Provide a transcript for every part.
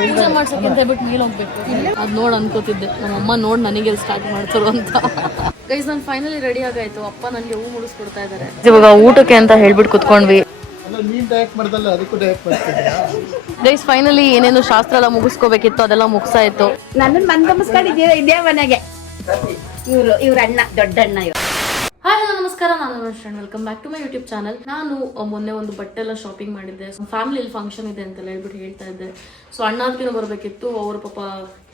ಪೂಜೆ ಮಾಡ್ಸಕ್ಕೆ ಅಂತ ಹೇಳ್ಬಿಟ್ಟು ಮೇಲೆ ಹೋಗ್ಬೇಕು. ಅದ್ ನೋಡ್ ಅನ್ಕೋತಿದ್ದೆ ನಮ್ಮಮ್ಮ ನೋಡ್ ನನಗೆ ಸ್ಟಾರ್ಟ್ ಮಾಡ್ತಾರೋ ಅಂತ. ಗೈಸ್ ನಾನು ಫೈನಲಿ ರೆಡಿ ಆಗಾಯ್ತು. ಅಪ್ಪ ನನಗೆ ಹೂ ಮುಡಿಸ್ಕೊಡ್ತಾ ಇದ್ದಾರೆ. ಇವಾಗ ಊಟಕ್ಕೆ ಅಂತ ಹೇಳ್ಬಿಟ್ಟು ಕುತ್ಕೊಂಡ್ವಿ. ಗೈಸ್ ಫೈನಲಿ ಏನೇನು ಶಾಸ್ತ್ರ ಎಲ್ಲ ಮುಗಿಸ್ಕೋಬೇಕಿತ್ತು ಅದೆಲ್ಲ ಮುಗಿಸಾಯ್ತು. ನನ್ನ ಮಂದಮಿಸ್ಕೊಂಡಿದ್ದೀರಾ ಇದೇ ಮನೆಗೆ. ಇವ್ರ ಅಣ್ಣ ದೊಡ್ಡ ಅಣ್ಣ. ಹಾಯ್ ಹಲೋ ನಮಸ್ಕಾರ, ನಾನು friend welcome back to my YouTube channel. ನಾನು ಮೊನ್ನೆ ಒಂದು ಬಟ್ಟೆ ಎಲ್ಲ ಶಾಪಿಂಗ್ ಮಾಡಿದ್ದೆ. ಫ್ಯಾಮಿಲಿಯಲ್ಲಿ ಫಂಕ್ಷನ್ ಇದೆ ಅಂತೆಲ್ಲ ಹೇಳ್ಬಿಟ್ಟು ಹೇಳ್ತಾ ಇದ್ದೆ. ಸೊ ಅಣ್ಣಾದ್ಕಿನೂ ಬರಬೇಕಿತ್ತು. ಅವ್ರ ಪಾಪ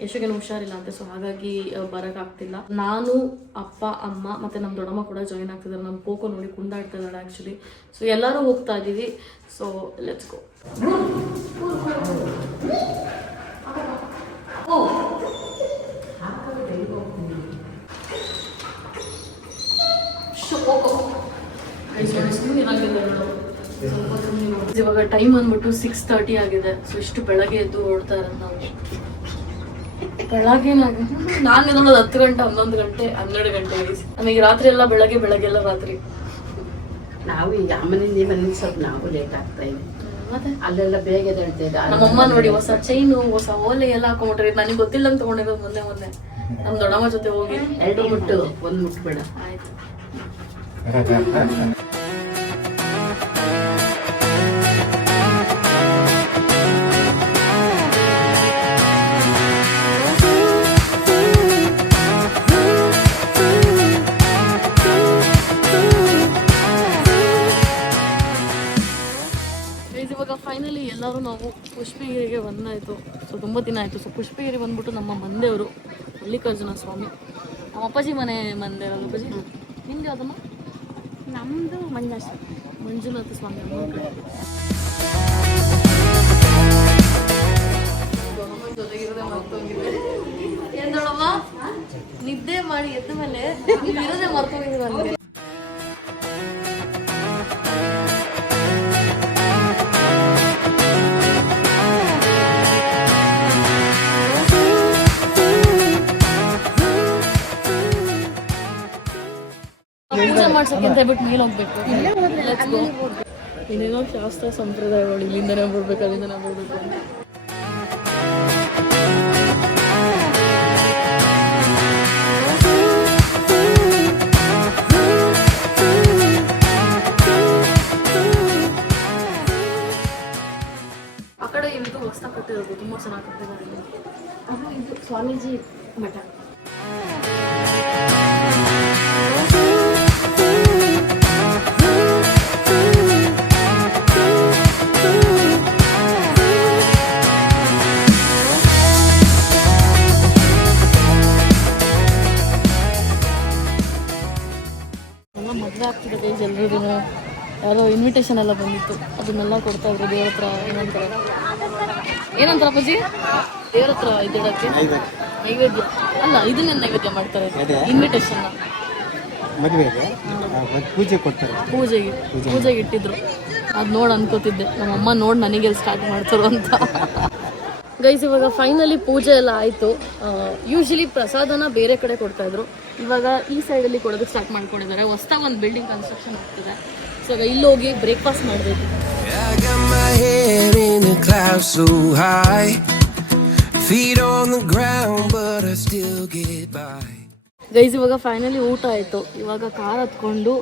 ಯಶೋಗೇನು ಹುಷಾರಿಲ್ಲ ಅಂತೆ, ಸೊ ಹಾಗಾಗಿ ಬರೋಕ್ಕಾಗ್ತಿಲ್ಲ. ನಾನು ಅಪ್ಪ ಅಮ್ಮ ಮತ್ತೆ ನಮ್ಮ ದೊಡ್ಡಮ್ಮ ಕೂಡ ಜಾಯಿನ್ ಆಗ್ತಿದ್ದಾರೆ. ನಮ್ಮ ಪೋಕೋ ನೋಡಿ ಕುಂದಾಡ್ತಾ ಇದ್ದಾಳೆ ಆ್ಯಕ್ಚುಲಿ. ಸೊ ಎಲ್ಲರೂ ಹೋಗ್ತಾ ಇದ್ದೀವಿ. So let's go. ಇವಾಗ ಟೈಮ್ ಅಂದ್ಬಿಟ್ಟು 6:30 ಆಗಿದೆ. ಸೊ ಇಷ್ಟು ಬೆಳಗ್ಗೆ ಎದ್ದು ಓಡ್ತಾ ಇರೋದು ನಾವು. ಬೆಳಗ್ಗೆ ನಾನು ಎದ್ದೋಳೋದು 10 ಗಂಟೆ, 11 ಗಂಟೆ, 12 ಗಂಟೆ. ನಮಗೆ ರಾತ್ರಿ ಎಲ್ಲ ಬೆಳಗ್ಗೆ, ಬೆಳಗ್ಗೆ ಎಲ್ಲ ರಾತ್ರಿ. ನಾವು ಈಗ ಮನೆ ಸ್ವಲ್ಪ ನಾವು ಲೇಟ್ ಆಗ್ತಾ ಇದೆ. ಮತ್ತೆ ಅಲ್ಲೆಲ್ಲ ಬೇಗ ಎದ್ದೇಳ್ತಿದ್ದೆ. ನಮ್ಮಮ್ಮ ನೋಡಿ ಹೊಸ ಚೈನು ಹೊಸ ಓಲೆ ಎಲ್ಲ ಹಾಕೊಂಡ್ಬಿಟ್ರಿ. ನನಗೆ ಗೊತ್ತಿಲ್ಲ ಅಂತ ತಗೊಂಡಿರೋದು ಮೊನ್ನೆ ನಮ್ಮ ದೊಡ್ಡಮ್ಮ ಜೊತೆ ಹೋಗಿ. 2 ಮುಟ್ಟು 1 ಮುಟ್ಬೇಡ ಆಯ್ತು. ಇವಾಗ ಫೈನಲಿ ಎಲ್ಲರೂ ನಾವು ಪುಷ್ಪಗಿರಿಗೆ ಬಂದಾಯಿತು. ಸೊ ತುಂಬ ದಿನ ಆಯಿತು. ಸೊ ಪುಷ್ಪಗಿರಿ ಬಂದ್ಬಿಟ್ಟು ನಮ್ಮ ಮಂದೇವರು ಮಲ್ಲಿಕಾರ್ಜುನ ಸ್ವಾಮಿ. ನಮ್ಮ ಅಪ್ಪಾಜಿ ಮನೆ ಮಂದಿರ ಅಪ್ಪಾಜಿ. ನಿಮ್ದು ಯಾವುದಮ್ಮ? ನಮ್ಮದು ಮಂಜುನಾಥ ಸ್ವಾಮಿ ಅಮ್ಮ ಕಡೆ. ಜೊತೆಗಿರೋದೇ ಮರ್ತೋಗಿದೆ. ಏನ್ ದೊಡ್ಡಮ್ಮ ನಿದ್ದೆ ಮಾಡಿ ಎದ್ದ ಮೇಲೆ ಇರೋದೇ ಮರ್ತೋಗಿದೆ ನನಗೆ. ಪೂಜೆ ಮಾಡ್ಸಕ್ಕೆ ಅಂತ ಹೇಳ್ಬಿಟ್ಟು ಮೇಲೆ ಹೋಗ್ಬೇಕು. ಇನ್ನೇನೋ ಶಾಸ್ತ್ರ ಸಂಪ್ರದಾಯಗಳು ಇಲ್ಲಿಂದನೇ ಬರ್ಬೇಕು, ಅಲ್ಲಿಂದನೇ ಬರ್ಬೇಕು ಅಂತ. ಆ ಕಡೆ ಇದು ಹೊಸ್ತಾಗಿ ಕಟ್ಟಿರೋದು ತುಂಬ ಚೆನ್ನಾಗಿ ಕಟ್ಟಿದ್ದಾರೆ. ಇದು ಸ್ವಾಮೀಜಿ ಮಠ. ಮದುವೆ ಆಗ್ತಿದೆ ಎಲ್ರಿಗೂ. ಯಾವುದೋ ಇನ್ವಿಟೇಷನ್ ಎಲ್ಲ ಬಂದಿತ್ತು, ಅದನ್ನೆಲ್ಲ ಕೊಡ್ತಾ ಇದ್ರು ದೇವ್ರ ಹತ್ರ. ಏನಂತಾರ ಅಪ್ಪಾಜಿ ದೇವ್ರ ಹತ್ರ ಇದಿಡಕ್ಕೆ? ನೈವೇದ್ಯ ಅಲ್ಲ, ಇದನ್ನೇ ನೈವೇದ್ಯ ಮಾಡ್ತಾರೆ. ಇನ್ವಿಟೇಷನ್ ಪೂಜೆಗೆ ಇಟ್ಟಿದ್ರು. ಅದು ನೋಡಿ ಅನ್ಕೋತಿದ್ದೆ ನಮ್ಮಮ್ಮ ನೋಡಿ ನನಗೆ ಸ್ಟಾರ್ಟ್ ಮಾಡ್ತಾರೋ ಅಂತ. ಗೈಸ್ ಇವಾಗ ಫೈನಲಿ ಪೂಜೆ ಎಲ್ಲ ಆಯಿತು. ಯೂಶಲಿ ಪ್ರಸಾದನ ಬೇರೆ ಕಡೆ ಕೊಡ್ತಾಯಿದ್ರು, ಇವಾಗ ಈ ಸೈಡಲ್ಲಿ ಕೊಡೋದಕ್ಕೆ ಸ್ಟಾರ್ಟ್ ಮಾಡ್ಕೊಂಡಿದ್ದಾರೆ. ಹೊಸ್ದಾಗಿ ಒಂದು ಬಿಲ್ಡಿಂಗ್ ಕನ್ಸ್ಟ್ರಕ್ಷನ್ ಆಗ್ತದೆ. ಸೊ ಇವಾಗ ಇಲ್ಲಿ ಹೋಗಿ ಬ್ರೇಕ್ಫಾಸ್ಟ್ ಮಾಡಬೇಕು. ಗೈಸ್ ಇವಾಗ ಫೈನಲಿ ಊಟ ಆಯಿತು. ಇವಾಗ ಕಾರ್ ಹತ್ಕೊಂಡು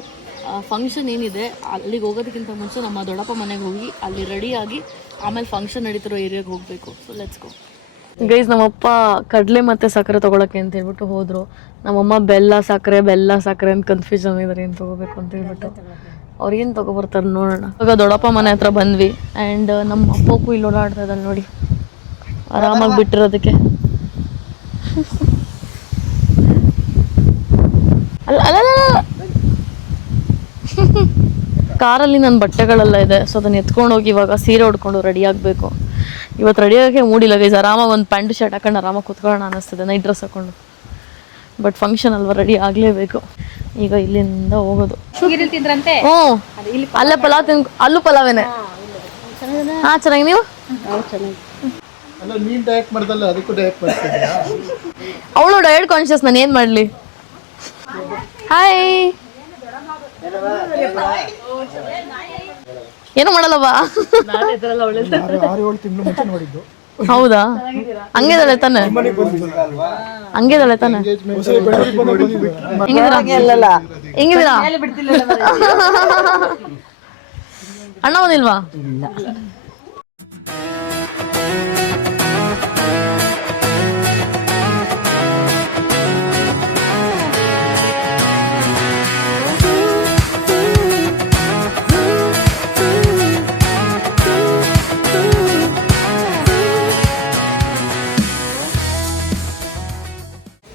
ಫಂಕ್ಷನ್ ಏನಿದೆ ಅಲ್ಲಿಗೆ ಹೋಗೋದಕ್ಕಿಂತ ಮುಂಚೆ ನಮ್ಮ ದೊಡ್ಡಪ್ಪ ಮನೆಗೆ ಹೋಗಿ ಅಲ್ಲಿ ರೆಡಿಯಾಗಿ ಆಮೇಲೆ ಫಂಕ್ಷನ್ ನಡೀತಿರೋ ಏರಿಯಾಗೆ ಹೋಗಬೇಕು. So let's go. ಗೈಸ್ ನಮ್ಮಪ್ಪ ಕಡಲೆ ಮತ್ತು ಸಕ್ಕರೆ ತೊಗೊಳಕ್ಕೆ ಅಂತ ಹೇಳ್ಬಿಟ್ಟು ಹೋದರು. ನಮ್ಮಮ್ಮ ಬೆಲ್ಲ ಸಕ್ಕರೆ ಅಂತ ಕನ್ಫ್ಯೂಷನ್ ಇದ್ದಾರೆ ಏನು ತೊಗೋಬೇಕು ಅಂತ ಹೇಳ್ಬಿಟ್ಟು. ಅವ್ರು ಏನು ತೊಗೊಬರ್ತಾರೆ ನೋಡೋಣ. ಇವಾಗ ದೊಡ್ಡಪ್ಪ ಮನೆ ಹತ್ರ ಬಂದ್ವಿ. ಆ್ಯಂಡ್ ನಮ್ಮ ಅಪ್ಪಕ್ಕೂ ಇಲ್ಲಿ ಓಡಾಡ್ತಾ ಇದ್ದಾಳೆ ನೋಡಿ, ಆರಾಮಾಗಿ ಬಿಟ್ಟಿರೋದಕ್ಕೆ. ಅಲ್ಲ ಕಾರಲ್ಲಿ ನನ್ನ ಬಟ್ಟೆಗಳೆಲ್ಲ ಇದೆ. ಸೊ ಅದನ್ನು ಎತ್ಕೊಂಡೋಗಿ ಇವಾಗ ಸೀರೆ ಉಡ್ಕೊಂಡು ರೆಡಿ ಆಗಬೇಕು. ಇವತ್ತು ರೆಡಿ ಆಗೋಕ್ಕೆ ಮೂಡಿಲ್ಲ ಗೈಸ್. ಆರಾಮಾಗಿ ಒಂದು ಪ್ಯಾಂಟ್ ಶರ್ಟ್ ಹಾಕೊಂಡು ಆರಾಮಾಗಿ ಕುತ್ಕೊಳ್ಳೋಣ ಅನ್ನಿಸ್ತದೆ, ನೈಟ್ ಡ್ರೆಸ್ ಹಾಕೊಂಡು. ಬಟ್ ಫಂಕ್ಷನ್ ಅಲ್ವಾ, ರೆಡಿ ಆಗಲೇಬೇಕು. ಈಗ ಇಲ್ಲಿಂದ ಹೋಗೋದು. ಹ್ಞೂ ಅಲ್ಲೇ ಪಲಾವ್ ಅಲ್ಲೂ ಪಲಾವೇನೆ. ಹಾಂ ಚೆನ್ನಾಗಿ. ನೀವು ಅವಳು ಡಯಟ್ ಕಾನ್ಶಿಯಸ್, ನಾನು ಏನು ಮಾಡಲಿ. ಹಾಯ್ ಏನೋ ಮಾಡಲ್ಲವಾ? 6-7 ತಿಂಗಳು ಮುಂಚೆ ನೋಡಿದ್ದು. ಹೌದಾ? ಹಂಗಿದಾಳೆ ತಾನೆ? ಹಂಗಿದಾಳೆ ತಾನೆ? ಹೆಂಗಿದ್ದೀರಾ? ಹೆಂಗಿದ್ದೀರಾ? ಅಣ್ಣ ಬಂದಿಲ್ವಾ?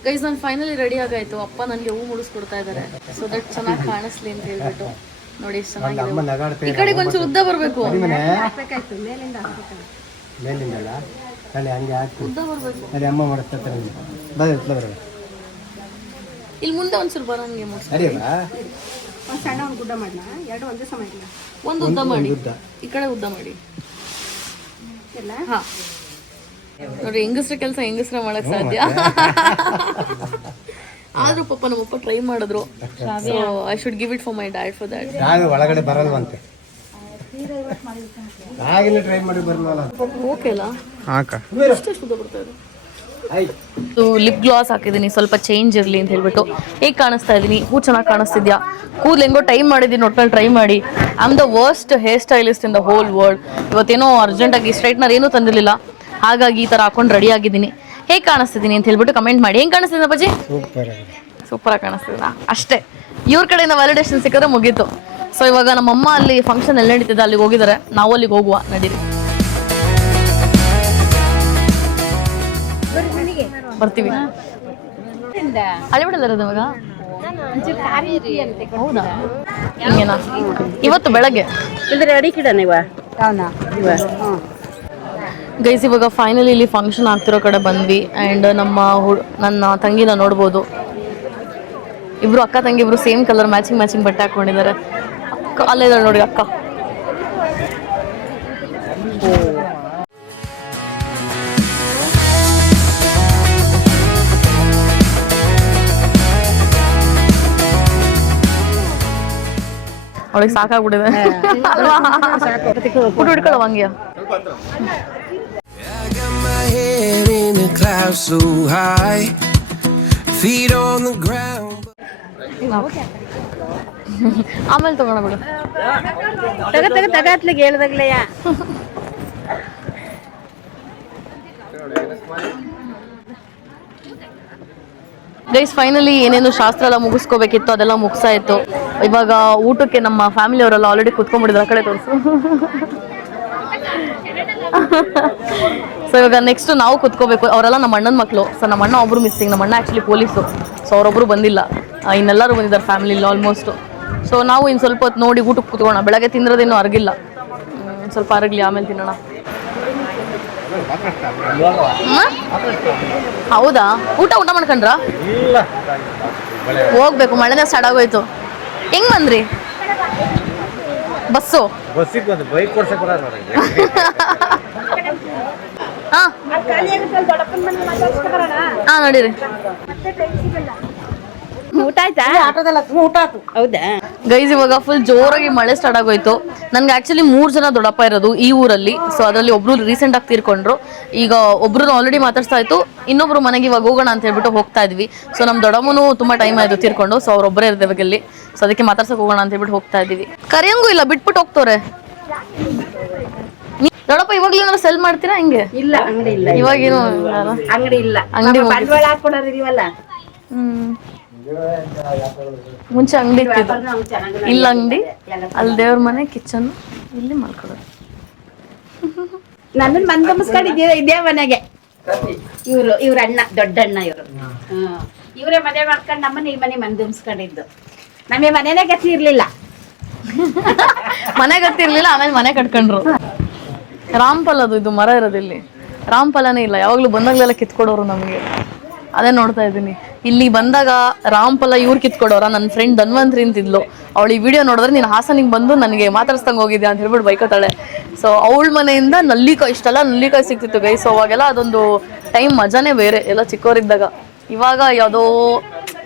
ಗೈಸ್ ನಾನು ಫೈನಲಿ ರೆಡಿ ಆಗಾಯ್ತು. ಅಪ್ಪ ನನಗೆ ಹೂ ಮುಡಿಸ್ಕೊಡ್ತಾ ಇದ್ದಾರೆ, ಸೊ ದಟ್ ಚೆನ್ನಾಗಿ ಕಾಣಿಸ್ಲಿ ಅಂತ ಹೇಳ್ಬಿಟ್ಟು. ನೋಡಿ ಎಷ್ಟು ಚೆನ್ನಾಗಿದೆ. ಈ ಕಡೆಗೆ ಒಂಚೂರು ಉದ್ದ ಬರಬೇಕು, ಉದ್ದ ಬರಬೇಕು. ಇಲ್ಲಿ ಮುಂದೆ ಒಂಚೂರು ಬರಂಗೆ ಒಂದು ಉದ್ದ ಮಾಡಿ, ಈ ಕಡೆ ಉದ್ದ ಮಾಡಿ. ಹಾ ನೋಡಿ, ಹೆಂಗಸ್ರ ಕೆಲಸ ಹೆಂಗಸ್ರ ಮಾಡಕ್ ಸಾಧ್ಯ. ಆದ್ರೂ ಪಾಪ ನಮ್ಮಪ್ಪ ಟ್ರೈ ಮಾಡಿದ್ರು. So I should give it for my dad for that. ಒಳಗಡೆ ಬರಲ್ವಂತೆ, ಟ್ರೈ ಮಾಡಿ ಬರಲ್ಲ. ಓಕೆ ಅಲ್ಲ, ಎಷ್ಟು ಉದ್ದ ಬರ್ತಾ ಇದೆ. ಲಿಪ್ ಗ್ಲಾಸ್ ಹಾಕಿದೀನಿ, ಸ್ವಲ್ಪ ಚೇಂಜ್ ಇರಲಿ ಅಂತ ಹೇಳ್ಬಿಟ್ಟು. ಹೇಗೆ ಕಾಣಿಸ್ತಾ ಇದೀನಿ? ಹೂ ಚೆನ್ನಾಗಿ ಕಾಣಿಸ್ತಿದ್ಯಾ? ಕೂದಲು ಹೆಂಗೋ ಟೈಮ್ ಮಾಡಿದೀನಿ, ಒಟ್ಟಲ್ಲಿ ಟ್ರೈ ಮಾಡಿ. I am the worst hair stylist in the whole world. ಇವತ್ತೇನೋ ಅರ್ಜೆಂಟಾಗಿ ಸ್ಟ್ರೈಟ್ನರ್ ಏನೂ ತಂದಿರಲಿಲ್ಲ, ಹಾಗಾಗಿ ಈ ಥರ ಹಾಕೊಂಡು ರೆಡಿ ಆಗಿದ್ದೀನಿ. ಹೇಗೆ ಕಾಣಿಸ್ತಿದ್ದೀನಿ ಅಂತ ಹೇಳ್ಬಿಟ್ಟು ಕಮೆಂಟ್ ಮಾಡಿ. ಹೆಂಗೆ ಕಾಣಿಸ್ತಿದ್ದ ಅಪ್ಪಾಜಿ? ಸೂಪರಾಗಿ ಕಾಣಿಸ್ತಿದ್ದ ಅಷ್ಟೇ. ಇವ್ರ ಕಡೆಯಿಂದ ವ್ಯಾಲಿಡೇಷನ್ ಸಿಕ್ಕಿದ್ರೆ ಮುಗೀತು. ಸೊ ಇವಾಗ ನಮ್ಮಮ್ಮ ಅಲ್ಲಿ ಫಂಕ್ಷನ್ ಎಲ್ಲ ನಡೀತಿದೆ, ಅಲ್ಲಿಗೆ ಹೋಗಿದ್ದಾರೆ. ನಾವು ಅಲ್ಲಿಗೆ ಹೋಗುವ, ನಡೀರಿ. ಬರ್ತೀವಿ. ಹಳಿಬಿಡಲ್ಲ ಇವಾಗ? ಹೌದಾ? ಹಿಂಗೇನಾ? ಇವತ್ತು ಬೆಳಗ್ಗೆ ಗೈಸ್ ಇವಾಗ ಫೈನಲಿ ಇಲ್ಲಿ ಫಂಕ್ಷನ್ ಆಗ್ತಿರೋ ಕಡೆ ಬಂದ್ವಿ. ಆ್ಯಂಡ್ ನನ್ನ ತಂಗಿನ ನೋಡ್ಬೋದು. ಇಬ್ರು ಅಕ್ಕ ತಂಗಿ ಇಬ್ರು ಸೇಮ್ ಕಲರ್ ಮ್ಯಾಚಿಂಗ್ ಬಟ್ಟೆ ಹಾಕೊಂಡಿದ್ದಾರೆ. ಅಲ್ಲೇ ಇದ್ದಾಳೆ ನೋಡಿ ಅಕ್ಕ. ಅವಳಿಗೆ ಸಾಕಾಗ್ಬಿಟ್ಟಿದೆ. ಫುಡ್ ಹಿಡ್ಕೊಳ್ಳೋ ಹಂಗೆ. ಆಮೇಲೆ ತಗೋಣ ಬಿಡು. ತಗತ್ಲಿಗೆ ಹೇಳ್ದಾಗ್ಲಯ್ಯ. ಗೈಸ್ ಫೈನಲಿ ಏನೇನು ಶಾಸ್ತ್ರ ಎಲ್ಲ ಮುಗಿಸ್ಕೋಬೇಕಿತ್ತು ಅದೆಲ್ಲ ಮುಗಿಸಾಯಿತು. ಇವಾಗ ಊಟಕ್ಕೆ ನಮ್ಮ ಫ್ಯಾಮಿಲಿ ಅವರೆಲ್ಲ ಆಲ್ರೆಡಿ ಕುತ್ಕೊಂಡ್ಬಿಟ್ಟಿದ್ರು. ಆ ಕಡೆ ತೋರಿಸು. ಸೊ ಇವಾಗ ನೆಕ್ಸ್ಟ್ ನಾವು ಕುತ್ಕೋಬೇಕು. ಅವರೆಲ್ಲ ನಮ್ಮ ಅಣ್ಣನ ಮಕ್ಕಳು. ಸೊ ನಮ್ಮ ಅಣ್ಣ ಒಬ್ರು ಮಿಸ್ಸಿಂಗ್. ನಮ್ಮ ಅಣ್ಣ ಆ್ಯಕ್ಚುಲಿ ಪೊಲೀಸು, ಸೊ ಅವರೊಬ್ಬರು ಬಂದಿಲ್ಲ. ಇನ್ನೆಲ್ಲರೂ ಬಂದಿದ್ದಾರೆ ಫ್ಯಾಮಿಲಿಲಿ ಆಲ್ಮೋಸ್ಟು. ಸೊ ನಾವು ಇನ್ನು ಸ್ವಲ್ಪ ಹೊತ್ತು ನೋಡಿ ಊಟಕ್ಕೆ ಕುತ್ಕೋಣ. ಬೆಳಗ್ಗೆ ತಿಂದ್ರದೇನು ಅರಗಿಲ್ಲ, ಸ್ವಲ್ಪ ಅರಗಲಿ ಆಮೇಲೆ ತಿನ್ನೋಣ. ಹೌದಾ? ಊಟ ಮಾಡ್ಕೊಂಡ್ರ? ಹೋಗ್ಬೇಕು, ಮಳೆನೇ ಸ್ಟಾರ್ಟ್ ಆಗೋಯ್ತು. ಹೆಂಗ್ ಬಂದ್ರಿ? ಬಸ್ಸು? ಹಾ ನಡೀರಿ. ಊಟ ಆಯ್ತಾ? ಊಟ ಆಯ್ತು. ಹೌದಾ ಗೈಸ್ ಇವಾಗ ಫುಲ್ ಜೋರಾಗಿ ಮಳೆ ಸ್ಟಾರ್ಟ್ ಆಗೋಯ್ತು. ನನ್ಗೆ ಆಕ್ಚುಲಿ 3 ಜನ ದೊಡ್ಡಪ್ಪ ಇರೋದು ಈ ಊರಲ್ಲಿ. ಸೊ ಅದರಲ್ಲಿ ಒಬ್ರು ರೀಸೆಂಟ್ ಆಗಿ ತೀರ್ಕೊಂಡ್ರು. ಈಗ ಒಬ್ರು ಆಲ್ರೆಡಿ ಮಾತಾಡ್ತಾ ಇತ್ತು, ಇನ್ನೊಬ್ರು ಮನೆಗೆ ಇವಾಗ ಹೋಗೋಣ ಅಂತ ಹೇಳ್ಬಿಟ್ಟು ಹೋಗ್ತಾ ಇದ್ವಿ. ಸೊ ನಮ್ಮ ದೊಡ್ಡಮ್ಮನು ತುಂಬಾ ಟೈಮ್ ಆಯ್ತು ತೀರ್ಕೊಂಡು. ಸೊ ಅವ್ರೊಬ್ಬರೇ ಇರ್ದೆ ಇವಾಗ ಇಲ್ಲಿ. ಸೊ ಅದಕ್ಕೆ ಮಾತಾಡ್ಸಕ್ ಹೋಗೋಣ ಅಂತ ಹೇಳ್ಬಿಟ್ಟು ಹೋಗ್ತಾ ಇದೀವಿ. ಕರೆಯಂಗೂ ಇಲ್ಲ, ಬಿಟ್ಬಿಟ್ಟು ಹೋಗ್ತವ್ರೆ. ದೊಡ್ಡಪ್ಪ ಇವಾಗ್ಲೇ ನಾವು ಸೆಲ್ ಮಾಡ್ತೀರಾ ಹಿಂಗೆ? ಇಲ್ಲ, ಅಂಗಡಿ ಇಲ್ಲ. ಇವಾಗೇನು ಅಂಗಡಿ ಇಲ್ಲ. ಅಂಗಡಿ ಬಂಡವಾಳ ಹಾಕೊಡೋದಿಲ್ವಲ್ಲ. ಮುಂಚೆ ಅಂಗಡಿ ಇರ್ತಿದ್ದು, ಇಲ್ಲ ಅಂಗಡಿ, ಅಲ್ಲಿ ದೇವ್ರ ಮನೆ, ಕಿಚನ್, ಇಲ್ಲಿ ಮಲ್ಕೊಳ್ಳೋದು. ನನ್ನ ಮಂದಮಿಸ್ಕೊಂಡಿದ್ದೆ ಇದೇ ಮನೆಗೆ. ಇವ್ರ ಅಣ್ಣ, ದೊಡ್ಡ ಅಣ್ಣ ಇವರು. ಇವರೇ ಮದುವೆ ಮಾಡ್ಕೊಂಡು ನಮ್ಮನ್ನ ಈ ಮನೆ ಮಂದಮಿಸ್ಕೊಂಡಿದ್ದು. ನಮಗೆ ಮನೆನೇ ಗತಿ ಇರ್ಲಿಲ್ಲ. ಮನೆ ಗತಿರ್ಲಿಲ್ಲ, ಆಮೇಲೆ ಮನೆ ಕಟ್ಕೊಂಡ್ರು. ರಾಮ್ಫಲ ಅದು, ಇದು ಮರ ಇರೋದಿಲ್ಲಿ ರಾಮ್ಫಲನೇ ಇಲ್ಲ. ಯಾವಾಗ್ಲೂ ಬಂದಾಗ್ಲೆಲ್ಲ ಕಿತ್ಕೊಡೋರು ನಮಗೆ. ಅದೇ ನೋಡ್ತಾ ಇದ್ದೀನಿ. ಇಲ್ಲಿ ಬಂದಾಗ ರಾಮ್ಫಲ ಇವ್ರು ಕಿತ್ಕೊಡೋರ. ನನ್ನ ಫ್ರೆಂಡ್ ಧನ್ವಂತ್ರಿ ಅಂತಿದ್ಲು, ಅವಳು ಈ ವಿಡಿಯೋ ನೋಡಿದ್ರೆ ನೀನು ಹಾಸನಿಗೆ ಬಂದು ನನಗೆ ಮಾತಾಡ್ಸ್ದಂಗೆ ಹೋಗಿದ್ದೆ ಅಂತ ಹೇಳ್ಬಿಟ್ಟು ಬೈಕೋತಾಳೆ. ಸೊ ಅವಳ ಮನೆಯಿಂದ ನಲ್ಲಿಕಾಯಿ, ಇಷ್ಟೆಲ್ಲ ನಲ್ಲಿಕಾಯಿ ಸಿಗ್ತಿತ್ತು ಗೈ. ಸೊ ಅವಾಗೆಲ್ಲ ಅದೊಂದು ಟೈಮ್ ಮಜಾನೇ ಬೇರೆ, ಎಲ್ಲ ಚಿಕ್ಕವರಿದ್ದಾಗ. ಇವಾಗ ಯಾವುದೋ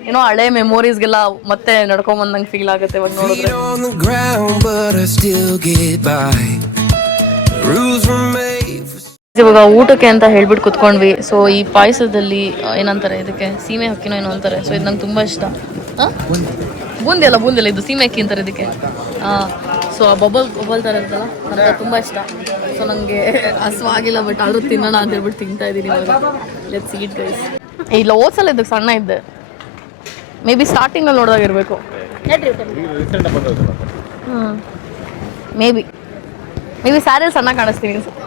ಏನೋ ಹಳೆ ಮೆಮೊರೀಸ್ಗೆಲ್ಲ ಮತ್ತೆ ನಡ್ಕೊಂಬಂದಂಗೆ ಫೀಲ್ ಆಗುತ್ತೆ ಇವಾಗ ನೋಡಿದ್ರೆ. ಇವಾಗ ಊಟಕ್ಕೆ ಅಂತ ಹೇಳ್ಬಿಟ್ಟು ಕುತ್ಕೊಂಡ್ವಿ. ಸೊ ಈ ಪಾಯಸದಲ್ಲಿ ಏನಂತಾರೆ ಇದಕ್ಕೆ, ಸೀಮೆ ಅಕ್ಕಿನೋ ಏನೋ ಅಂತಾರೆ. ಸೊ ಇದು ನಂಗೆ ತುಂಬ ಇಷ್ಟ. ಬೂಂದಿ ಅಲ್ಲ, ಇದು ಸೀಮೆ ಅಕ್ಕಿ ಅಂತಾರೆ ಇದಕ್ಕೆ. ಸೊ ಆ ಬಬಲ್ ಥರ ಇರುತ್ತಲ್ಲ, ನನಗೆ ತುಂಬ ಇಷ್ಟ. ಸೊ ನನಗೆ ಹಸುವಾಗಿಲ್ಲ, ಬಟ್ ಆದರೂ ತಿನ್ನೋಣ ಅಂತ ಹೇಳ್ಬಿಟ್ಟು ತಿಂತಾ ಇದ್ದೀನಿ ಇವಾಗ. Let's eat guys. ಇಲ್ಲ ಓದ್ಸಲ ಇದಕ್ಕೆ ಸಣ್ಣ ಇದ್ದೆ, ಮೇ ಬಿ ಸ್ಟಾರ್ಟಿಂಗಲ್ಲಿ ನೋಡಿದಾಗ ಇರಬೇಕು. ಮೇ ಬಿ ಸ್ಯಾರಿಯಲ್ಲಿ ಸಣ್ಣ ಕಾಣಿಸ್ತೀನಿ ಅನ್ಸುತ್ತೆ.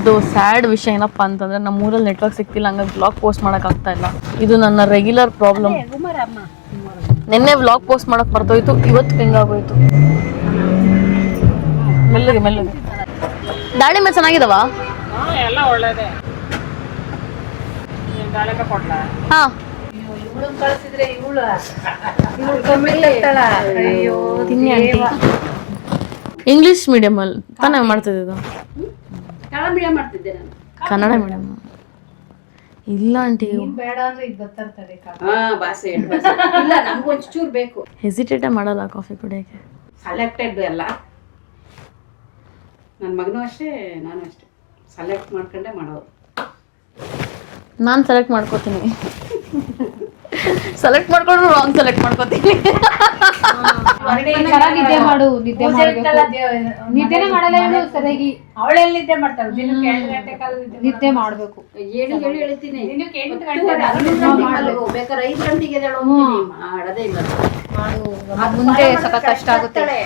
ಇದು ಸ್ಯಾಡ್ ವಿಷಯ ಏನಪ್ಪ ಅಂತಂದ್ರೆ ನಮ್ಮ ಊರಲ್ಲಿ ನೆಟ್ವರ್ಕ್ ಸಿಗ್ತಿಲ್ಲ, ಹಂಗಾಗಿ ವ್ಲಾಗ್ ಪೋಸ್ಟ್ ಮಾಡಕ್ ಆಗ್ತಾ ಇಲ್ಲ. ಇದು ನನ್ನ ರೆಗ್ಯುಲರ್ ಪ್ರಾಬ್ಲಮ್. ನಿನ್ನೆ ವ್ಲಾಗ್ ಪೋಸ್ಟ್ ಮಾಡಕ್ ಬರ್ತೋಯ್ತು, ಇವತ್ತು ಹಿಂಗಾಗೋಯ್ತು. ಮೆಲ್ಲಗೆ ದಾಳಿಂಬೆ ಚೆನ್ನಾಗಿದಾವ? ಹಾ, ಇಂಗ್ಲಿಷ್ ಮೀಡಿಯಂ ಅಲ್ಲಿ ತಾನೇ ಮಾಡ್ತಿದ್ದು? ಕನ್ನಡ ಮೀಡಿಯಂ ಇಲ್ಲ ಆಂಟಿ. ಹೆಸಿಟೇಟೇ ಮಾಡಲ್ಲ ಕಾಫಿ ಕುಡಿಯೋಕೆ. ಸೆಲೆಕ್ಟೆಡ್ ಅಲ್ಲ, ನನ್ನ ಮಗನೂ ಅಷ್ಟೇ, ನಾನು ಅಷ್ಟೇ ಸೆಲೆಕ್ಟ್ ಮಾಡ್ಕೊಂಡೆ ಮಾಡೋದು. ನಾನು ಸೆಲೆಕ್ಟ್ ಮಾಡ್ಕೋತೀನಿ. ಸೆಲೆಕ್ಟ್ ಮಾಡ್ಕೊಂಡ್ರು ರಾಂಗ್ ಸೆಲೆಕ್ಟ್ ಮಾಡ್ಕೋತೀನಿ. ನಿದ್ದೆ ಮಾಡು, ನಿದ್ದೆನೇ ಮಾಡಲ್ಲ ಇವಳು ಸರಿಯಾಗಿ. ಅವಳೆಲ್ಲ ನಿದ್ದೆ ಮಾಡ್ತಾಳೆ, ದಿನಕ್ಕೆ 2 ಗಂಟೆ ಕಾಲ ನಿದ್ದೆ ಮಾಡ್ಬೇಕು. ಹೇಳ್ತೀನಿ ದಿನಕ್ಕೆ 8 ಬೇಕಾದ್ರೆ 5 ಗಂಟೆಗೆ ಮಾಡೋದೇ ಇಲ್ಲ. ಮುಂದೆ ಸ್ವಲ್ಪ ಕಷ್ಟ ಆಗುತ್ತೆ.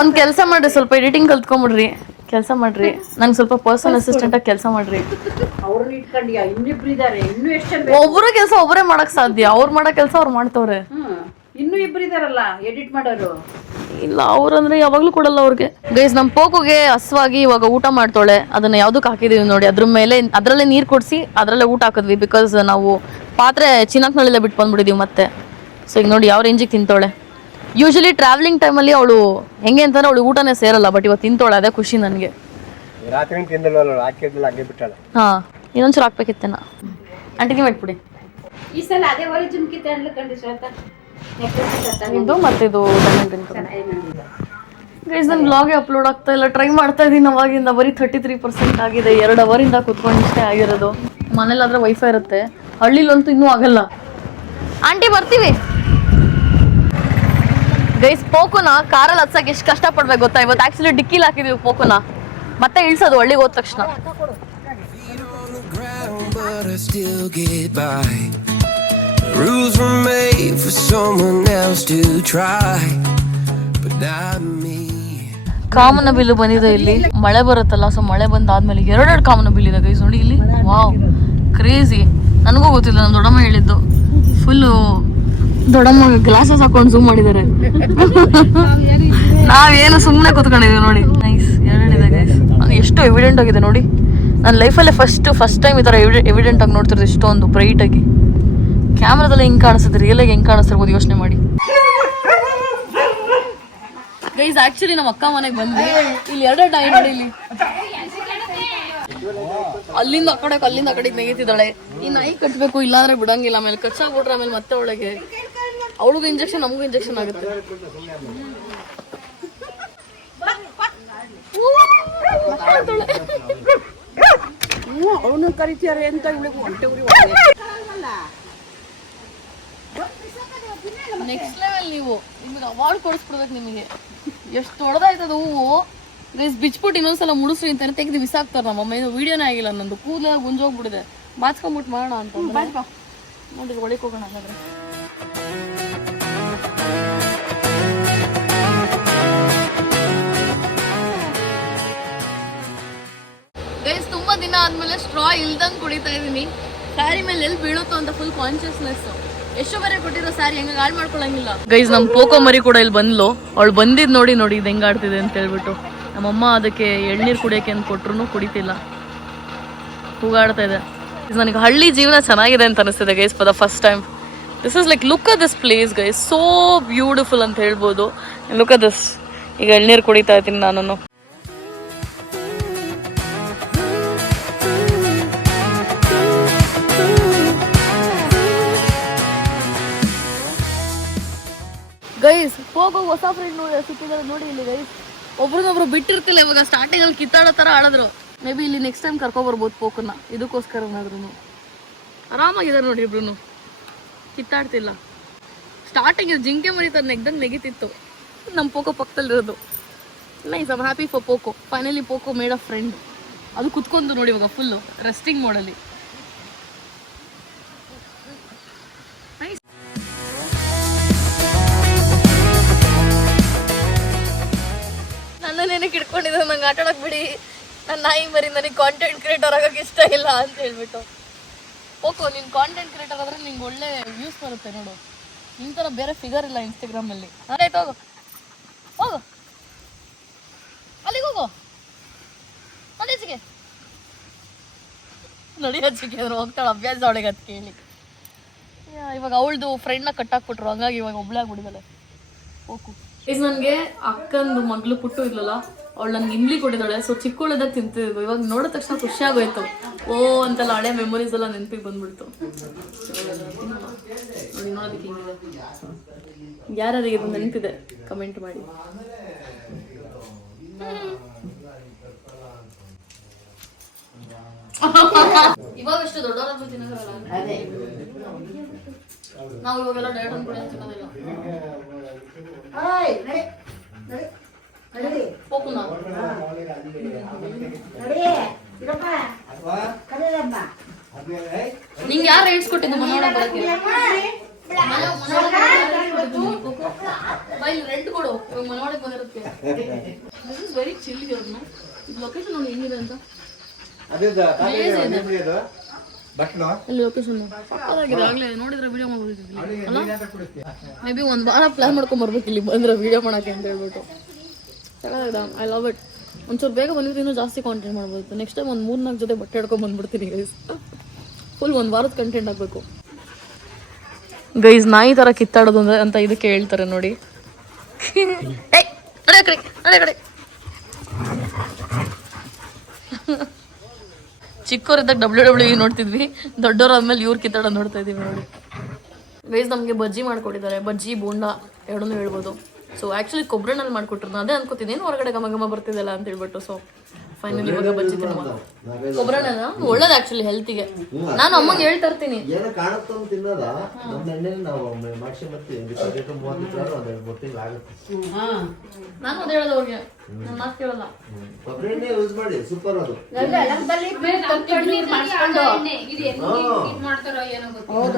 ಒಂದ್ ಕೆಲಸ ಮಾಡ್ರಿ, ಸ್ವಲ್ಪ ಎಡಿಟಿಂಗ್ ಕಲ್ತ್ಕೊಂಡ್ಬಿಡ್ರಿ, ಕೆಲಸ ಮಾಡ್ರಿ. ನಂಗೆ ಸ್ವಲ್ಪ ಪರ್ಸನಲ್ ಅಸಿಸ್ಟೆಂಟ್ ಆಗಿ ಕೆಲಸ ಮಾಡ್ರಿ. ಅವ್ರನ್ನ ಇಟ್ಕೊಂಡಿಯಾ? ಇನ್ನಿಬ್ರು ಇದಾರೆ, ಇನ್ನೂ ಎಷ್ಟು ಜನ? ಒಬ್ಬರ ಕೆಲಸ ಒಬ್ಬರೇ ಮಾಡಕ್ ಸಾಧ್ಯ, ಅವ್ರು ಮಾಡೋ ಕೆಲಸ ಅವ್ರು ಮಾಡ್ತವ್ರೆ. ಇನ್ನೂ ಇಬ್ರು ಇದಾರಲ್ಲ ಎಡಿಟ್ ಮಾಡೋರು. ಇಲ್ಲ, ಅವ್ರಂದ್ರೆ ಯಾವಾಗ್ಲೂ ಕೊಡಲ್ಲ ಅವ್ರಿಗೆ. ಗೈಸ್, ನಮ್ಮ ಪೋಕುಗೆ ಹಸ್ವಾಗಿ ಇವಾಗ ಊಟ ಮಾಡ್ತಾಳೆ. ಅದನ್ನ ಯಾವ್ದಕ್ ಹಾಕಿದೀವಿ ನೋಡಿ, ಅದ್ರ ಮೇಲೆ ಅದ್ರಲ್ಲೇ ನೀರ್ ಕೊಡ್ಸಿ ಅದ್ರಲ್ಲೇ ಊಟ ಹಾಕಿದ್ವಿ. ಬಿಕಾಸ್ ನಾವು ಪಾತ್ರೆ ಚಿನ್ನಕ್ನಳ್ಳಿಲ್ಲ ಬಿಟ್ಟು ಬಂದ್ಬಿಟ್ಟಿದೀವಿ ಮತ್ತೆ. ಸೊ ಈಗ ನೋಡಿ ಯಾವ ರೇಂಜಿಗೆ ತಿಂತಾಳೆ. ಯೂಶಲಿ ಟ್ರಾವೆಲಿಂಗ್ ಟೈಮಲ್ಲಿ ಅವಳು ಹೆಂಗೆ ಅಂತಂದ್ರೆ ಅವಳು ಊಟನೇ ಸೇರಲ್ಲ, ಬಟ್ ಇವತ್ತು ತಿಂತಾಳೆ, ಅದೇ ಖುಷಿ ನನಗೆ. ಹಾ, ಇನ್ನೊಂಚೂರು ಹಾಕ್ಬೇಕಿತ್ತೇನ ಆಂಟಿ, ನೀವು ಇಟ್ಬಿಡಿ. ಈ ಸಲ ಅದೇ ಒಲಿ ಜುಮ್ಕಿ ತಗೊಂಡು ಶ್ವೇತಾ ಇದು ಮತ್ತೆ ಇದು ಗೈಸ್, ನನ್ನ ಬ್ಲಾಗೆ ಅಪ್ಲೋಡ್ ಆಗ್ತಾ ಇಲ್ಲ. ಟ್ರೈ ಮಾಡ್ತಾ ಇದ್ದೀನಿ ಅವಾಗಿಂದ, ಬರೀ 33% ಆಗಿದೆ. 2 ಅವರಿಂದ ಕುತ್ಕೊಂಡು ಇಷ್ಟೇ ಆಗಿರೋದು. ಮನೇಲಾದ್ರೆ ವೈಫೈ ಇರುತ್ತೆ, ಹಳ್ಳಿಲಂತೂ ಇನ್ನೂ ಆಗಲ್ಲ. ಆಂಟಿ ಬರ್ತೀವಿ. ಗೈಸ್, ಪೋಕುನ ಕಾರಲ್ಲಿ ಹತ್ಸಕ್ಕೆ ಎಷ್ಟು ಕಷ್ಟ ಪಡ್ಬೇಕು ಗೊತ್ತಾ? ಇವತ್ತು ಆಕ್ಚುಲಿ ಡಿಕ್ಕಿಲಿ ಹಾಕಿದೀವಿ ಪೋಕುನ, ಮತ್ತೆ ಇಳ್ಸೋದು ಹಳ್ಳಿಗೆ ಹೋದ ತಕ್ಷಣ. ಕಾಮನಬಿಲ್ಲು ಬಂದಿದೆ ಇಲ್ಲಿ. ಮಳೆ ಬರುತ್ತಲ್ಲ, ಸೊ ಮಳೆ ಬಂದಾದ್ಮೇಲೆ 2 ಕಾಮನಬಿಲ್ ಇದೆ ಗೈಸ್ ನೋಡಿ ಇಲ್ಲಿ. Wow, crazy. ನನಗೂ ಗೊತ್ತಿಲ್ಲ, ನಮ್ಮ ದೊಡ್ಡಮ್ಮ ಹೇಳಿದ್ದು. ಫುಲ್ಲು ದೊಡ್ಡಮ್ಮ ಗ್ಲಾಸಸ್ ಹಾಕೊಂಡು ಝೂಮ್ ಮಾಡಿದ್ದಾರೆ. ನಾವೇನು ಸುಮ್ಮನೆ ಕೂತ್ಕೊಂಡಿದೀವಿ ನೋಡಿ. ನೈಸ್, 2 ಇದೆ ಗೈಸ್. ಎಷ್ಟು ಎವಿಡೆಂಟ್ ಆಗಿದೆ ನೋಡಿ. ನನ್ನ ಲೈಫಲ್ಲೇ ಫಸ್ಟ್ ಟೈಮ್ ಈ ಥರ ಎವಿಡೆಂಟ್ ಆಗಿ ನೋಡ್ತಿರೋದು, ಇಷ್ಟೊಂದು ಬ್ರೈಟ್ ಆಗಿ. ಕ್ಯಾಮ್ರಾದಲ್ಲಿ ಹೆಂಗೆ ಕಾಣಿಸ್ತದೆ, ರಿಯಲ್ ಆಗಿ ಹೆಂಗೆ ಕಾಣಿಸ್ತಿರ್ಬೋದು ಯೋಚನೆ ಮಾಡಿ ಗೈಸ್. ಆಕ್ಚುಲಿ ನಮ್ಮ ಅಕ್ಕ ಮನೆಗೆ ಬಂದ್ವಿ. ಇಲ್ಲಿ 2 ನಾಯಿ ನೋಡಿ, ಇಲ್ಲಿ ಅಲ್ಲಿಂದ ಆ ಕಡೆಗೆ ನೆಗೆತಿದ್ದಾಳೆ. ಈ ನಾಯಿ ಕಟ್ಟಬೇಕು, ಇಲ್ಲಾಂದ್ರೆ ಬಿಡಂಗಿಲ್ಲ. ಆಮೇಲೆ ಕಚ್ಚಾಗ್ಬಿಟ್ರೆ ಆಮೇಲೆ ಮತ್ತೆ ಒಳಗೆ ಅವಳಿಗೂ ಇಂಜೆಕ್ಷನ್, ನಮಗೂ ಇಂಜೆಕ್ಷನ್ ಆಗುತ್ತೆ. ಅವನು ಕರಿತಾರೆ ಅಂತ ಹೊಟ್ಟೆ ಉರಿ. Next level. ನೀವು ನಿಮಗೆ ಅವಾರ್ಡ್ ಕೊಡಿಸ್ಬಿಡ್ಬೇಕು. ನಿಮಗೆ ಎಷ್ಟು ಹೊಡೆದಾಯ್ತದ ಹೂವು ಗೈಸ್. ಬಿಚ್ಬಿಟ್ಟು ಇನ್ನೊಂದ್ಸಲ ಮುಡಿಸ್ರಿ ಅಂತಾನೆ ತೆಗೆದು ಬಿಸಾಕ್ತಾರೆ. ನಮ್ಮಮ್ಮ ಇದು ವೀಡಿಯೋನೇ ಆಗಿಲ್ಲ, ನಂದು ಕೂದಲ ಗುಂಜೋಗ್ಬಿಟ್ಟಿದೆ. ಬಾಚ್ಕೊಂಬಿಟ್ಟು ಮಾಡೋಣ ಅಂತ ನೋಡಿ, ಒಳಗೆ ಹೋಗೋಣ ಹಾಗಾದ್ರೆ. ಗೈಸ್, ತುಂಬಾ ದಿನ ಆದ್ಮೇಲೆ ಸ್ಟ್ರಾ ಇಲ್ದಂಗ್ ಕುಡಿತಾ ಇದೀನಿ. ಸ್ಯಾರಿ ಮೇಲೆ ಎಲ್ಲಿ ಬೀಳುತ್ತೋ ಅಂತ ಫುಲ್ ಕಾನ್ಶಿಯಸ್ನೆಸ್. ಎಷ್ಟು ಬೇರೆ ಕೊಟ್ಟಿರೋ ಸ್ಯಾರಿ ಹೆಂಗ ಹಾಳು ಮಾಡ್ಕೊಳಂಗಿಲ್ಲ. ಗೈಸ್, ನಮ್ ಪೋಕೋ ಮರಿ ಕೂಡ ಇಲ್ಲಿ ಬಂದ್ಲು. ಅವಳು ಬಂದಿದ್ ನೋಡಿ ಇದು ಹೆಂಗ್ ಆಡ್ತಿದೆ ಅಂತ ಹೇಳ್ಬಿಟ್ಟು. ನಮ್ಮಮ್ಮ ಅದಕ್ಕೆ ಎಳ್ನೀರು ಕುಡಿಯೋಕೆ ಅಂತ ಕೊಟ್ರು ಕುಡಿತಿಲ್ಲ, ಹೂಗಾಡ್ತಾ ಇದೆ. ನನಗೆ ಹಳ್ಳಿ ಜೀವನ ಚೆನ್ನಾಗಿದೆ ಅಂತ ಅನಿಸ್ತಿದೆ guys, for the first time. This is like, look at this place guys, so beautiful ಅಂತ ಹೇಳ್ಬೋದು. Look at this. ಈಗ ಎಳ್ನೀರು ಕುಡಿತಾ ಇದ್ದೀನಿ ನಾನು. ಯಾವಾಗ ಹೊಸ ಫ್ರೆಂಡ್ ಸಿಕ್ಕಿದಾರೆ ನೋಡಿ ಇಲ್ಲಿ ಗೈಸ್. ಒಬ್ರಿಗೊಬ್ರು ಬಿಟ್ಟಿರ್ತಿಲ್ಲ ಇವಾಗ. ಸ್ಟಾರ್ಟಿಂಗಲ್ಲಿ ಕಿತ್ತಾಡೋ ಥರ ಆಡಿದ್ರು. ಮೇ ಬಿ ಇಲ್ಲಿ ನೆಕ್ಸ್ಟ್ ಟೈಮ್ ಕರ್ಕೊಬರ್ಬೋದು ಪೋಕನ್ನ, ಇದಕ್ಕೋಸ್ಕರನಾದ್ರೂ. ಆರಾಮಾಗಿದ್ದಾರೆ ನೋಡಿ ಇಬ್ರು, ಕಿತ್ತಾಡ್ತಿಲ್ಲ. ಸ್ಟಾರ್ಟಿಂಗ್ ಜಿಂಕೆ ಮರಿ ತನ್ನ ನೆಗ್ದಂಗೆ ನೆಗಿತಿತ್ತು. ನಮ್ಮ ಪೋಕೋ ಪಕ್ಕದಲ್ಲಿರೋದು. Nice, I'm happy for Poco. Finally Poco made a friend. ಅದು ಕುತ್ಕೊಂಡು ನೋಡಿ ಇವಾಗ ಫುಲ್ಲು ರೆಸ್ಟಿಂಗ್ ಮೋಡಲ್ಲಿ. ನೈಸ್. ನನ್ನನ್ನೇನಕ್ಕೆ ಇಟ್ಕೊಂಡಿದ್ರು, ನಂಗೆ ಆಟ ಆಡೋಕೆ ಬಿಡಿ, ನನ್ನ ನಾಯಿ ಮರಿ ನನಗೆ ಕಾಂಟೆಂಟ್ ಕ್ರಿಯೇಟರ್ ಆಗೋಕೆ ಇಷ್ಟ ಇಲ್ಲ ಅಂತ ಹೇಳ್ಬಿಟ್ಟು. ಪೋಕೋ ನೀನು ಕಾಂಟೆಂಟ್ ಕ್ರಿಯೇಟರ್ ಆದರೆ ನಿಂಗೆ ಒಳ್ಳೆ ವ್ಯೂಸ್ ಬರುತ್ತೆ ನೋಡು. ನಿನ್ನ ಥರ ಬೇರೆ ಫಿಗರ್ ಇಲ್ಲ ಇನ್ಸ್ಟಾಗ್ರಾಮಲ್ಲಿ. ಆಯ್ತು ಹೋಗು ಹೋಗು, ಅಲ್ಲಿಗೆ ಹೋಗು, ನಡೀಚಿಗೆ ನಡಿಯೋಚಿಗೆ ಅಂದ್ರೆ ಹೋಗ್ತಾಳೆ. ಅಭ್ಯಾಸ ಅವಳಿಗೆ ಅದು ಕೇಳಿ. ಇವಾಗ ಅವಳದು ಫ್ರೆಂಡ್ನ ಕಟ್ಟಾಕ್ಬಿಟ್ರು, ಹಂಗಾಗಿ ಇವಾಗ ಒಬ್ಳೆ ಆಗ್ಬಿಟ್ಟಿದ್ದಾಳೆ ಓಕು. ಈಸ್ ನನಗೆ ಅಕ್ಕಂದು ಮಗಳು ಪುಟ್ಟು ಇದ್ಲಲ್ಲ, ಅವಳು ನನಗೆ ಇಮ್ಲಿ ಕೊಟ್ಟಿದ್ದಾಳೆ. ಸೊ ಚಿಕ್ಕುಳದಾಗ ತಿಂತಿದ್ದು, ಇವಾಗ ನೋಡಿದ ತಕ್ಷಣ ಖುಷಿ ಆಗೋಯ್ತು. ಓ ಅಂತೆಲ್ಲ ಹಳೆ ಮೆಮೊರೀಸ್ ಎಲ್ಲ ನೆನಪಿಗೆ ಬಂದ್ಬಿಡ್ತು. ನೋಡಿ ನೋಡೋದಕ್ಕೆ ಹಿಂಗಿದೆ. ಯಾರಿಗೆ ಇದು ನೆನಪಿದೆ ಕಮೆಂಟ್ ಮಾಡಿ. ಇವಾಗಷ್ಟು ದೊಡ್ಡವರಾದ್ರೂ ತಿನ್ನೋದಿಲ್ಲ. ಅದೇ ನಾವು ಇವಾಗೆಲ್ಲ ಡಯಟ್ ಅನ್ಕೊಂಡು ತಿನ್ನೋದಿಲ್ಲ. ಹೋಗುಣ ನಿಂಗೆ ಯಾರು ಹೇಳ್ಸ್ಕೊಟ್ಟಿದ್ದು ಮನೋಡ ಬರಕ್ಕೆ? ಬೈಲ್ ರೆಂಟ್ ಕೊಡು, ಇವಾಗ ಮನೋಡಕ್ಕೆ ಬಂದಿರುತ್ತೆ. ದಿಸ್ ಇಸ್ ವೆರಿ ಚಿಲ್ ಇರೋದ್ನ. ಲೊಕೇಶನ್ ನೋಡಿ ಹೆಂಗಿದೆ ಅಂತ. ಇಲ್ಲಿ ಲೊಕೇಶನ್ ಪಕ್ಕದಾಗಿದೆ. ಆಗಲೇ ನೋಡಿದ್ರೆ ವಿಡಿಯೋ ಮಾಡ್ಬೋದಿದ್ವಿ ಅಲ್ಲ. ಮೇ ಬಿ ಒಂದು ವಾರ ಪ್ಲಾನ್ ಮಾಡ್ಕೊಂಡ್ ಬರ್ಬೇಕು ಇಲ್ಲಿ ಬಂದ್ರೆ ವಿಡಿಯೋ ಮಾಡೋಕ್ಕೆ ಅಂತ ಹೇಳ್ಬಿಟ್ಟು. ಚೆನ್ನಾಗಿದೆ, ಐ ಲವ್ ಇಟ್. ಒಂಚೂರು ಬೇಗ ಬಂದಿದ್ರೆ ಇನ್ನೂ ಜಾಸ್ತಿ ಕಾಂಟೆಂಟ್ ಮಾಡ್ಬೋದು. ನೆಕ್ಸ್ಟ್ ಟೈಮ್ ಒಂದು 3-4 ಜೊತೆ ಬಟ್ಟೆ ಹಿಡ್ಕೊಂಡು ಬಂದ್ಬಿಡ್ತೀನಿ ಗೈಸ್. ಫುಲ್ 1 ವಾರದ ಕಂಟೆಂಟ್ ಆಗಬೇಕು ಗೈಸ್. ನಾಯಿ ಥರ ಕಿತ್ತಾಡೋದು ಅಂತ ಇದಕ್ಕೆ ಹೇಳ್ತಾರೆ ನೋಡಿ. ಕಡೆ ಚಿಕ್ಕವರಿದ್ದಾಗ WWE ನೋಡ್ತಿದ್ವಿ, ದೊಡ್ಡವರಾದ್ಮೇಲೆ ಇವ್ರು ಕಿತ್ತಾಡೋದು ನೋಡ್ತಾ ಇದೀವಿ ನೋಡಿ ಗೈಸ್. ನಮಗೆ ಬಜ್ಜಿ ಮಾಡ್ಕೊಟ್ಟಿದ್ದಾರೆ, ಬಜ್ಜಿ ಬೋಂಡ ಎರಡನ್ನೂ ಹೇಳ್ಬೋದು. ಸೊ ಆ್ಯಕ್ಚುಲಿ ಕೊಬ್ಬರಿನಲ್ಲಿ ಮಾಡ್ಕೊಟ್ರು. ಅದೇ ಅನ್ಕೋತಿದ್ದೇನು ಹೊರಗಡೆ ಘಮ ಘಮ ಬರ್ತಿದ್ದಲ್ಲ ಅಂತ ಹೇಳ್ಬಿಟ್ಟು. ಸೊ ಫೈನಲಿ ಇವಾಗ ಬಜ್ಜಿ ತಿನ್ನುವ. ಕೊಬ್ಬರಣ್ಣ ಒಳ್ಳೇದು ಆ್ಯಕ್ಚುಲಿ ಹೆಲ್ತಿಗೆ. ನಾನು ಅಮ್ಮಂಗೆ ಹೇಳ್ತಾ ಇರ್ತೀನಿ. ನಾನು ಅದೇ ಹೇಳೋದು ಅವ್ರಿಗೆ, ನಾನು ಮಾತು ಕೇಳಲ್ಲ. ಮಾಡ್ಕೊಂಡು ಮಾಡ್ತಾರೋ ಏನೋ ಗೊತ್ತಿಲ್ಲ.